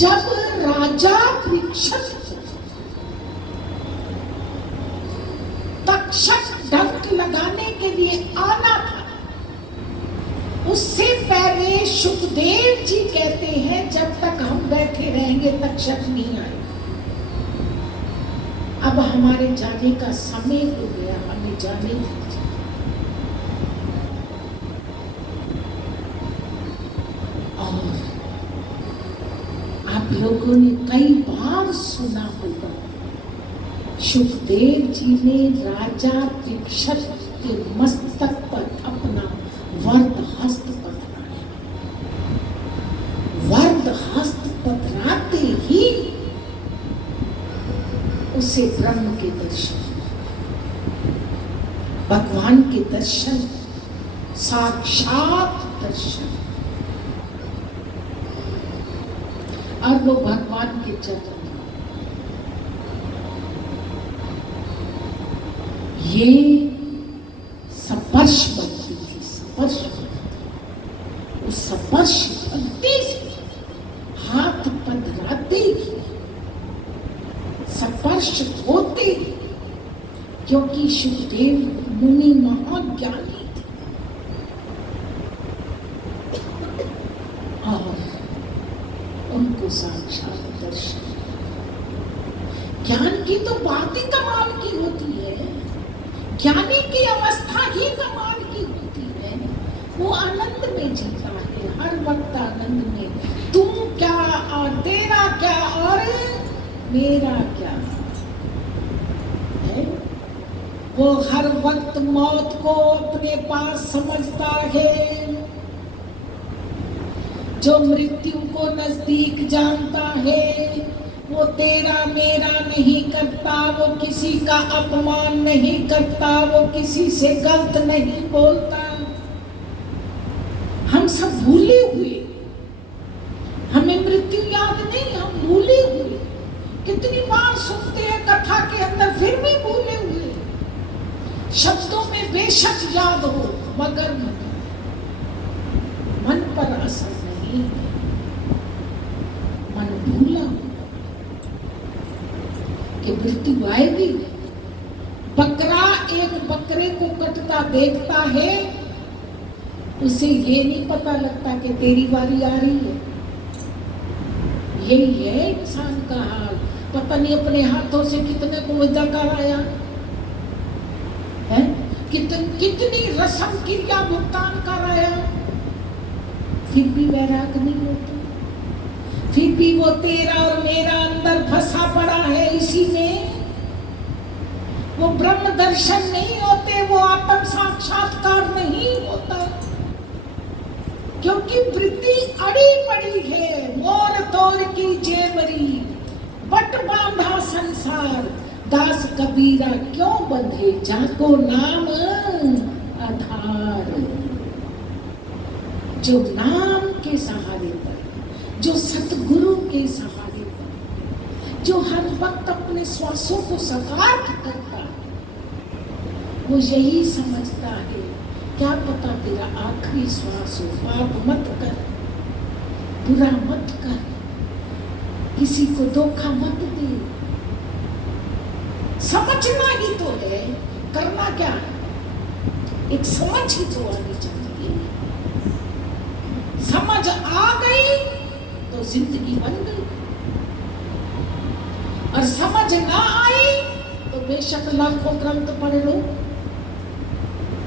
जब राजा परीक्षित तक्षक डंक लगाने के लिए आना था, उससे पहले सुखदेव जी कहते हैं जब तक हम बैठे रहेंगे तक्षक नहीं आएगा। अब हमारे जाने का समय हो गया, हमें जाने दीजिए। और आप लोगों ने कई बार सुना होगा, सुखदेव जी ने राजा परीक्षित के मस्तक पर अपना वरद हस्त पथराया। वरद हस्त पथराते ही उसे ब्रह्म के दर्शन, भगवान के दर्शन, साक्षात दर्शन। और वो भगवान के चरण में। ये स्पर्श बनती थी, स्पर्श। उस स्पर्श बनते हाथ पधराते ही, स्पर्श होते ही, क्योंकि सुखदेव मुनि महाज्ञानी थे और उनको साक्षात दर्शन। ज्ञान की तो बात ही कमाल की होती है, ज्ञानी की अवस्था ही कमाल की होती है। वो आनंद में जीता है, हर वक्त आनंद में। तू क्या और तेरा क्या और मेरा क्या है। वो हर वक्त मौत को अपने पास समझता है, जो मृत्यु को नजदीक जानता है। वो तेरा मेरा नहीं करता, वो किसी का अपमान नहीं करता, वो किसी से गलत नहीं बोलता। हम सब भूले हुए, हमें मृत्यु याद नहीं, हम भूले हुए। कितनी बार सुनते हैं कथा के अंदर, फिर भी भूले हुए। शब्दों में बेशक याद हो, मगर मन पर असर नहीं, मन भूला कि मृत्यु आएगी। बकरा एक बकरे को कटता देखता है, उसे ये नहीं पता लगता कि तेरी बारी आ रही है। यही है इंसान का हाल। पता नहीं अपने हाथों से कितने को विदा कराया है, कितनी रस्म क्रिया भुगतान कराया, फिर भी वैराग नहीं होता। फिर भी वो तेरा और मेरा अंदर फंसा पड़ा है इसी में। वो ब्रह्म दर्शन नहीं होते, वो आत्म साक्षात्कार नहीं होता, क्योंकि वृत्ति अड़ी पड़ी है। मोर तोर की जेवरी, बट बांधा संसार, दास कबीरा क्यों बंधे, जाको नाम आधार। जो नाम के सहारे पर, जो सतगुरु के सहारे पर, जो हर वक्त अपने श्वासों को सकार्थ करता है, वो यही समझता है, क्या पता तेरा आखिरी श्वास हो। पाप मत कर, बुरा मत कर, किसी को धोखा मत दे। समझना ही तो है, करना क्या है, एक समझ ही तो आनी चाहिए। समझ आ गई तो जिंदगी बन गई, और समझ ना आई तो बेशक लाखों ग्रंथ पढ़ लो,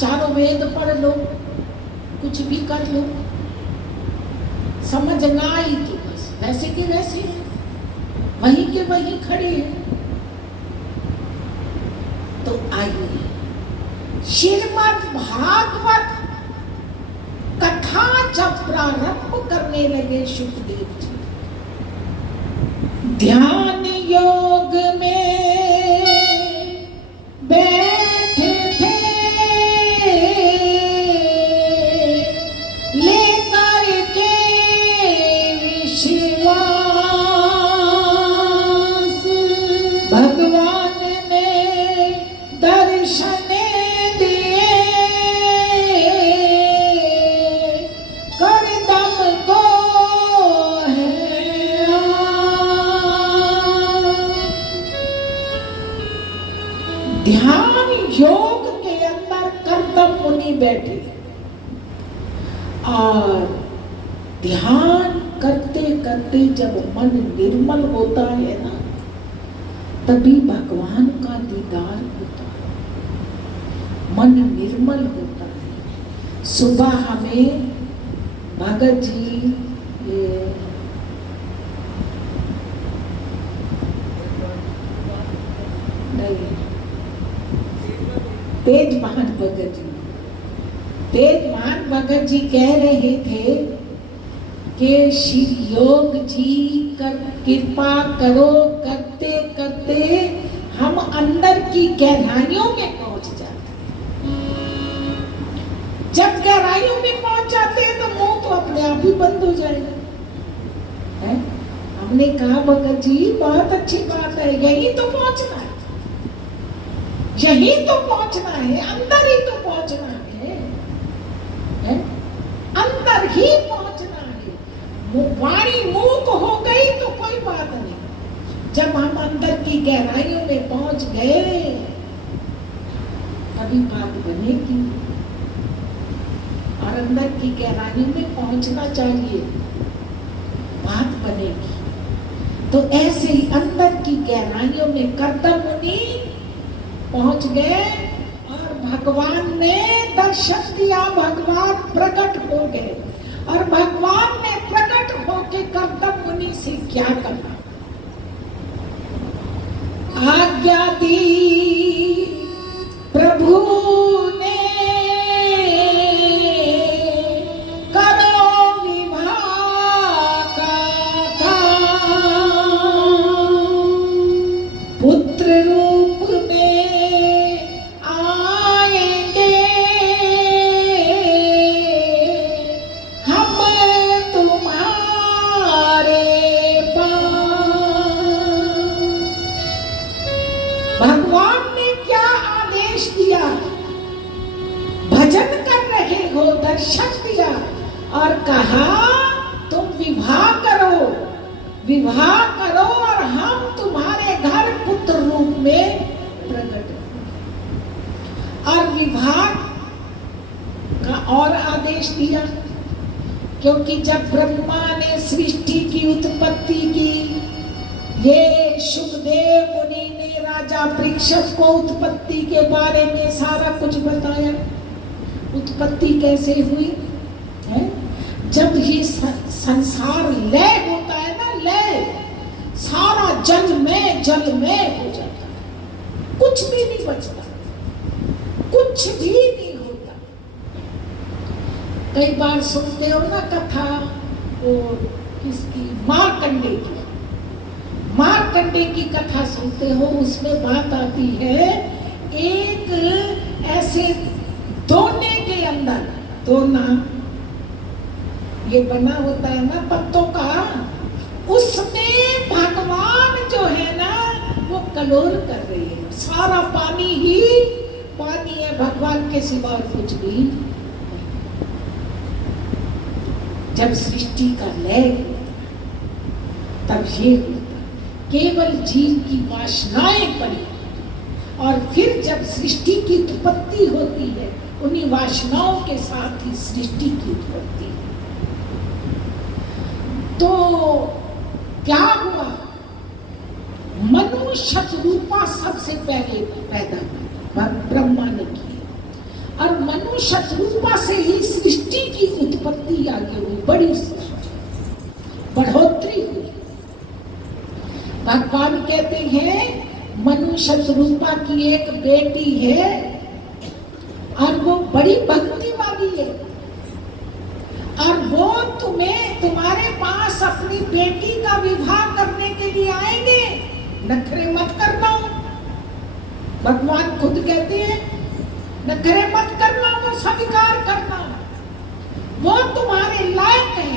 चारों वेद पढ़ लो, कुछ भी कर लो, समझ ना आई तो बस वैसे के वैसे हैं, वहीं के वहीं खड़े हैं। तो आइए श्रीमद् भागवत कथा जब प्रारंभ करने लगे सुखदेव जी, ध्यान योग में बैठे थे, लेकर के विश्वास, भगवान ने दर्शन दिए, कर दम को है ध्यान योग के अंदर करदम मुनि बैठे, और ध्यान करते करते जब मन निर्मल होता है ना, तभी भगवान का दीदार होता है, मन निर्मल होता है। सुबह हमें भगत जी तेजमान भगत जी, तेजमान भगत जी कह रहे थे कि शिव योग जी कर कृपा करो, करते करते हम अंदर की गहराइयों में पहुंच जाते। जब गहराइयों में पहुंच जाते हैं तो मुंह तो अपने आप ही बंद हो जाएगा, है? हमने कहा भगत जी बहुत अच्छी बात है, यही तो पहुंचना है, यही तो पहुंचना है, अंदर ही तो पहुंचना है? अंदर ही पहुंचना है। वाणी मूक हो गई तो कोई बात नहीं, जब हम अंदर की गहराइयों में पहुंच गए तभी बात बनेगी। और अंदर की गहराइयों में पहुंचना चाहिए, बात बनेगी। तो ऐसे ही अंदर की गहराइयों में कर्दम मुनि पहुंच गए और भगवान ने दर्शन दिया, भगवान प्रकट हो गए। और भगवान ने प्रकट होके कर्दम मुनि से क्या कहा? आज्ञा दी प्रभु ने, करो विवाह का पुत्र रूप में आएंगे हम तुम्हारे पास। भगवान ने क्या आदेश दिया? भजन कर रहे हो, दर्शन दिया और कहा तुम विवाह करो, विवाह करो और हम तुम्हारे घर पुत्र रूप में प्रकट हो। और विवाह का और आदेश दिया, क्योंकि जब ब्रह्मा ने सृष्टि की उत्पत्ति की, ये शुकदेव मुनि ने राजा परीक्षित को उत्पत्ति के बारे में सारा कुछ बताया। उत्पत्ति कैसे हुई है? जब ये संसार लय होता है ना, लय, सारा जल में हो जाता है, कुछ भी नहीं बचता, कुछ भी नहीं होता। कई बार सुनते हो ना कथा, वो किसकी, मार्कंडे की, मार्कंडे की कथा सुनते हो, उसमें बात आती है एक ऐसे दोने के अंदर, दोना ये बना होता है ना पत्तों का, उसमें भगवान जो है ना वो कलोल कर रही है, सारा पानी ही पानी है, भगवान के सिवा और कुछ भी नहीं। जब सृष्टि का लय तब ये केवल जीव की वासनाएं पड़ी, और फिर जब सृष्टि की उत्पत्ति होती है, उन्हीं वासनाओं के साथ ही सृष्टि की उत्पत्ति है। तो क्या हुआ? मनुष्य रूपा सबसे पहले पैदा ब्रह्मा ने की, और मनुष्य रूपा से ही सृष्टि की उत्पत्ति आगे हुई, बड़ी बढ़ोतरी हुई। भगवान कहते हैं मनुष्य रूपा की एक बेटी है और वो बड़ी भक्ति वाली है, और वो तुम्हें तुम्हारे पास अपनी बेटी का विवाह करने के लिए आएंगे, नखरे मत करना। भगवान खुद कहते हैं नखरे मत करना, वो स्वीकार करना, वो तुम्हारे लायक है।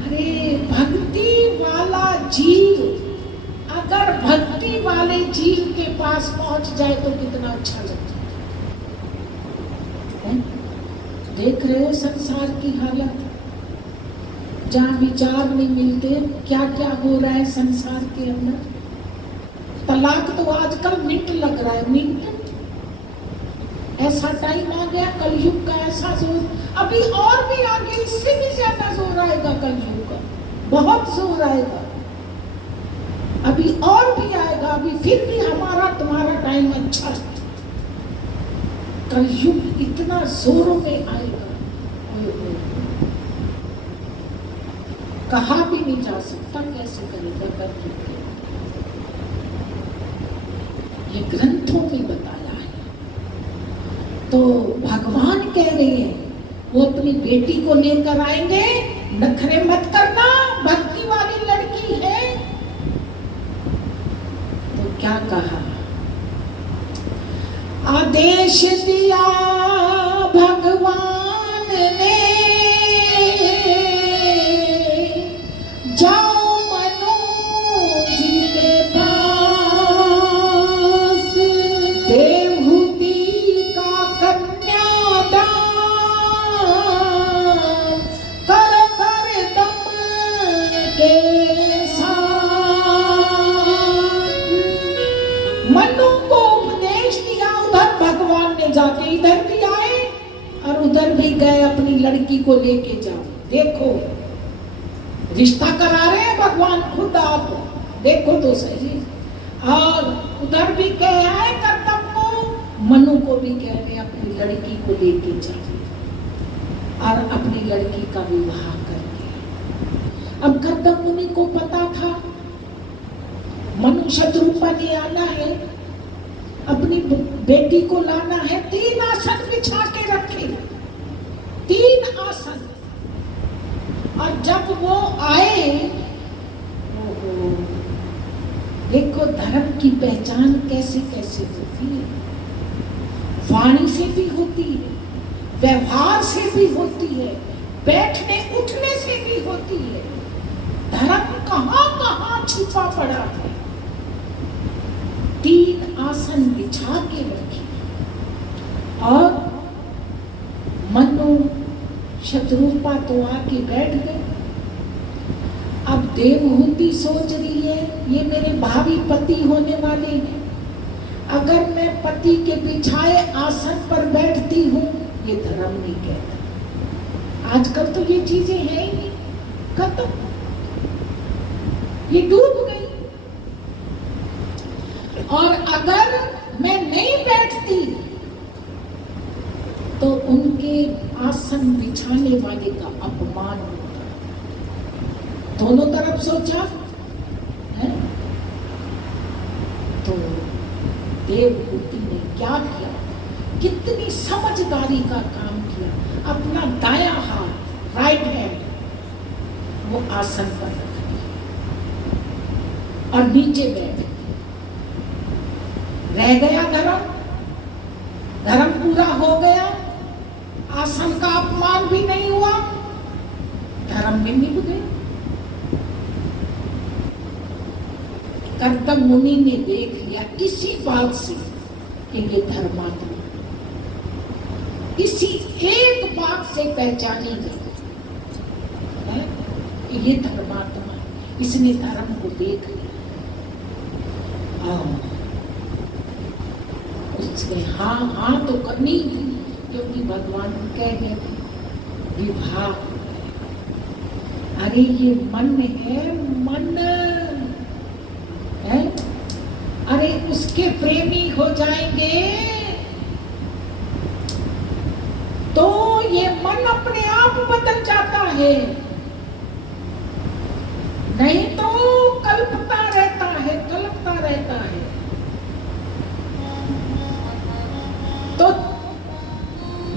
अरे भक्ति वाला जीव अगर भक्ति वाले जीव के पास पहुंच जाए तो कितना अच्छा लगता है। देख रहे हो संसार की हालत, जहाँ विचार नहीं मिलते, क्या क्या हो रहा है संसार के अंदर। तलाक तो आजकल मिनट लग रहा है, मिनट। ऐसा टाइम आ गया कलयुग का, ऐसा जोर अभी और भी आगे, इससे भी ज्यादा जोर आएगा कलयुग का, बहुत जोर आएगा, अभी और भी आएगा। अभी फिर भी हमारा तुम्हारा टाइम अच्छा है, कलयुग इतना जोरों में आएगा, कहा भी नहीं जा सकता कैसे करेगा कलयुग। ये ग्रंथों में बताया है। तो भगवान कह रहे हैं वो अपनी बेटी को लेकर आएंगे, नखरे मत करना, भक्ति वाली लड़की है। तो क्या कहा? आदेश दिया भगवान ने, जाओ मनुष्य लड़की को लेके जाओ। देखो रिश्ता करा रहे हैं भगवान खुद, आप देखो तो सही। और उधर भी कह है कर्दम को, मनु को भी कह रहे अपनी लड़की को लेके जाओ और अपनी लड़की का विवाह करके। अब कर्दम मुनि को पता था मनु शत्रुपा ने आना है, अपनी बेटी को लाना है। 3 आसन बिछा के रखे, 3 आसन। और जब वो आए, देखो धर्म की पहचान कैसे कैसे होती है। वाणी से भी होती है, व्यवहार से भी होती है, बैठने उठने से भी होती है। धर्म कहां कहां छुपा पड़ा है। 3 आसन बिछा के रखे और मनु शत्रुपा तो आके बैठ गए। अब देवहूति सोच रही है ये मेरे भावी पति होने वाले हैं, अगर मैं पति के बिछाए आसन पर बैठती हूँ ये धर्म नहीं कहता। आजकल तो ये चीजें हैं ही नहीं, खत्म, ये डूब गई। और अगर मैं नहीं बैठती तो उनके आसन बिछाने वाले का अपमान होता। दोनों तरफ सोचा है। तो देवहूति ने क्या किया, कितनी समझदारी का काम किया। अपना दायां हाथ, राइट हैंड, वो आसन पर रख दिया और नीचे बैठ। रह गया धर्म, धर्म पूरा हो गया, आसन का अपमान भी नहीं हुआ, धर्म में निभ गया। कर्दम मुनि ने देख लिया इसी बात से कि ये धर्मात्मा, इसी एक बात से पहचानी गई है कि ये धर्मात्मा, इसने धर्म को देख लिया। उसने हाँ तो करनी थी, क्योंकि भगवान कह गए थे विवाह। अरे ये मन है, मन है, अरे उसके प्रेमी हो जाएंगे तो ये मन अपने आप बदल जाता है, नहीं तो कल्पता रहता है, कल्पता रहता है। तो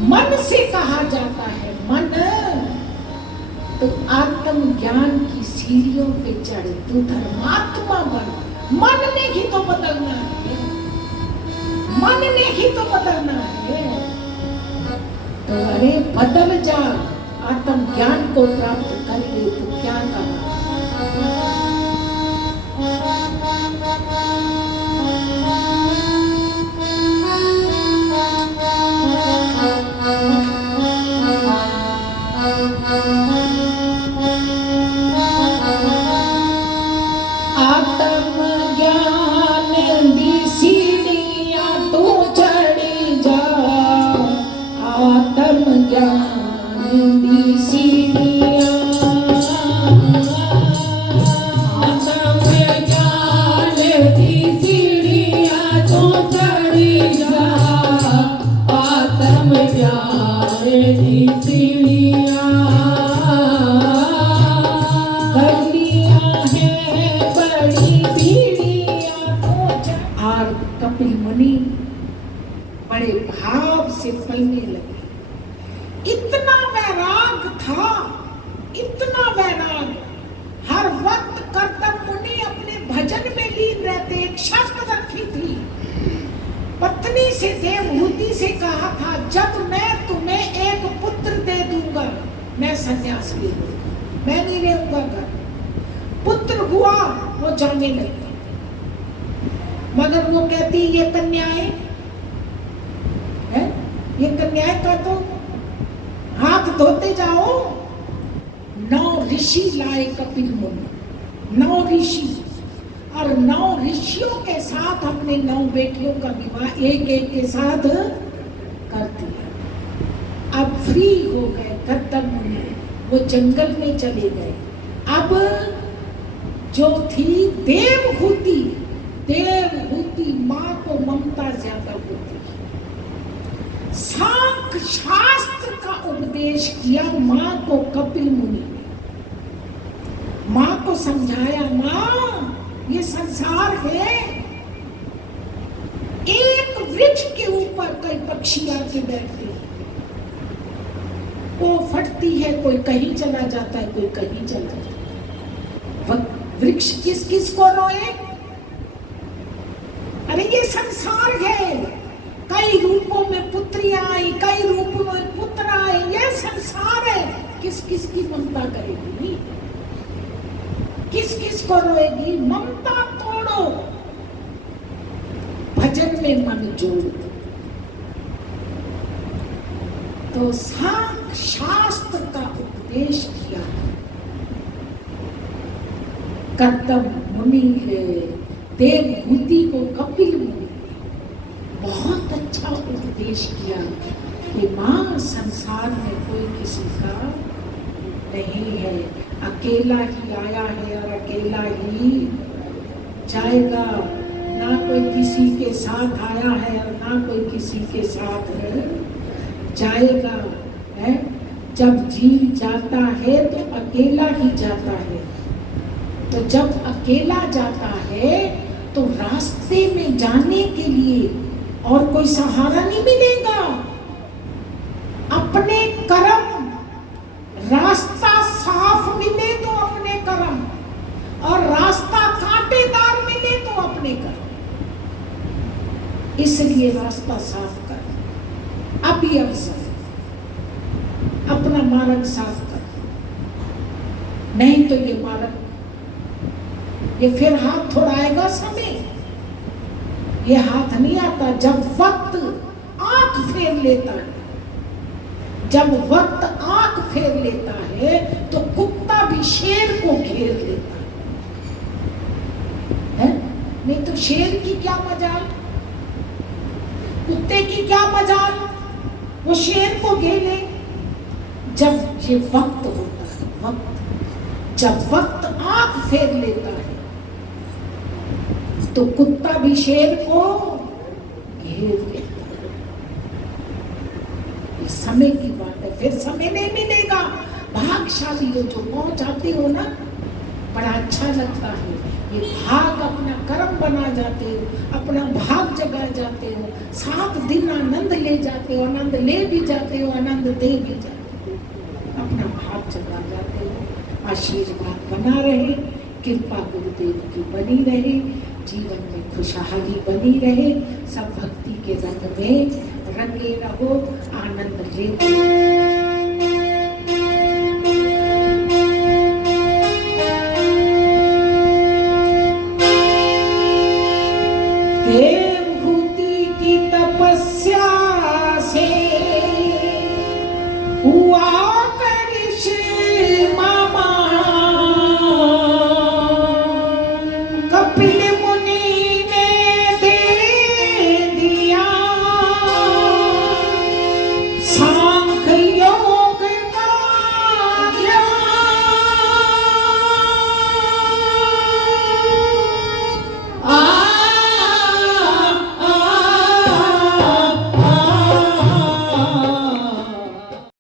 मन से कहा जाता है, मन तो आत्म ज्ञान की सीढ़ियों पे चढ़, तू धर्मात्मा बन। मन ने ही तो बदलना है, मन ने ही तो बदलना है। तो अरे बदल जा, आत्म ज्ञान को प्राप्त कर ले, तो क्या कहा। कपिल मुनि बड़े भाव से पलने लगे। इतना वैराग था, इतना वैराग। हर वक्त कर्दम मुनि अपने भजन में लीन रहते। एक शर्त रखी थी, पत्नी से, देवहूति से कहा था, जब मैं तुम्हें एक पुत्र दे दूंगा मैं संन्यास ले लूंगा, मैं नहीं रहूंगा घर। पुत्र हुआ, वो जाने लगता, मगर वो कहती ये कन्याएं है, ये कन्याएं का तो हाथ धोते जाओ। 9 ऋषि लाए कपिल मुनि, 9 ऋषि, और 9 ऋषियों के साथ अपने 9 बेटियों का विवाह एक एक के साथ कर दिया। अब फ्री हो गए कर्दम मुनि वो जंगल में चले गए। अब जो थी देवहूति, देवहूति माँ को ममता ज्यादा होती, सांख्य शास्त्र का उपदेश किया माँ को कपिल मुनि ने। माँ को समझाया, माँ ये संसार है, एक वृक्ष के ऊपर कई पक्षी आके बैठते हैं, वो फटती है, कोई कहीं चला जाता है, कोई कहीं चला जाता है। वृक्ष किस किस को रोए? अरे ये संसार है, कई रूपों में पुत्रियां आई, कई रूपों में पुत्र आए, ये संसार है। किस किस की ममता करेगी? किस किस को रोएगी? ममता तोड़ो, भजन में मन जोड़ दो। तो सांख्य शास्त्र का उपदेश किया कर्दम मुनि ने, देवहूति को कपिल मुनि ने बहुत अच्छा उपदेश किया कि माँ संसार में कोई किसी का नहीं है, अकेला ही आया है और अकेला ही जाएगा, ना कोई किसी के साथ आया है और ना कोई किसी के साथ जाएगा है। जब जीव जाता है तो अकेला ही जाता है, तो जब अकेला जाता है तो रास्ते में जाने के लिए और कोई सहारा नहीं मिलेगा। अपने कर्म, रास्ता साफ मिले तो अपने कर्म, और रास्ता कांटेदार मिले तो अपने कर्म। इसलिए रास्ता साफ कर, अभी अवसर, अपना मार्ग साफ कर, नहीं तो ये मार्ग, ये फिर हाथ थोड़ा आएगा समय, ये हाथ नहीं आता। जब वक्त आंख फेर लेता है, जब वक्त आंख फेर लेता है तो कुत्ता भी शेर को घेर लेता है? नहीं तो शेर की क्या मजाल, कुत्ते की क्या मजाल, वो शेर को घेरे। जब ये वक्त होता है, वक्त, जब वक्त आंख फेर लेता है तो कुत्ता भी शेर को घेर लेता है। ये समय की बात है, फिर समय नहीं मिलेगा। भाग्यशाली हो जो पहुंच आते हो ना, बड़ा अच्छा लगता है। ये भाग अपना कर्म बना जाते हो, अपना भाग जगा जाते हो, 7 दिन आनंद ले जाते हो, आनंद ले भी जाते हो, आनंद दे भी जाते हो, अपना भाग जगा जाते हो। आशीर्वाद बना रहे, कृपा गुरुदेव की बनी रहे, जीवन में खुशहाली बनी रहे, सब भक्ति के रंग में रंगे रहो, आनंद लेते